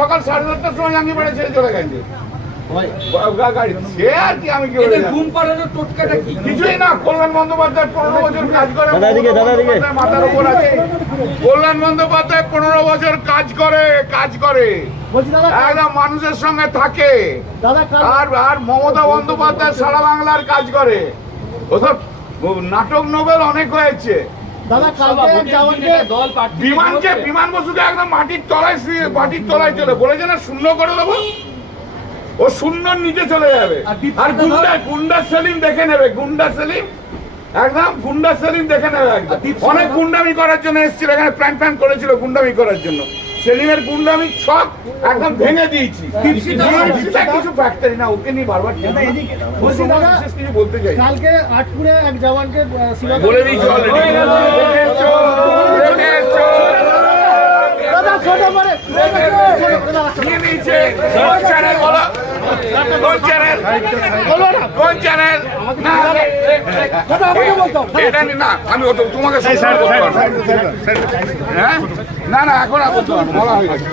সকাল 7:30টার সময় আমি বাড়ি ছেড়ে চলে গেছে। কিছুই না, কল্যাণ বন্দ্যোপাধ্যায় 15 বছর কাজ করে, মাথার উপর আছে। কল্যাণ বন্দ্যোপাধ্যায় 15 বছর কাজ করে একদম মানুষের সঙ্গে থাকে। আর মমতা বন্দ্যোপাধ্যায় সারা বাংলার কাজ করে। ওসব নাটক নোবেল অনেক হয়েছে। বিমান বসুকে একদম মাটির তলায় চলে বলেছে না শূন্য করে দেবো, ও শূন্যর নিচে চলে যাবে। আর গুন্ডা সেলিম দেখে নেবে, গুন্ডা সেলিম দেখে নেবে একদম। অনেক গুন্ডামি করার জন্য এসেছিল এখানে, প্ল্যান করেছিল গুন্ডামি করার জন্য। সেলিমের গুন্ডামি সব একদম ভেঙে দিয়েছি। কিছু ফ্যাক্টরি না, ওকে নিয়ে বারবার কিছু বলতে চাই। কালকে আটপুরে এক জওয়ানকে বলে দিয়েছি অলরেডি। আমি তোমাকে না এখন বলা হয়ে গেছে।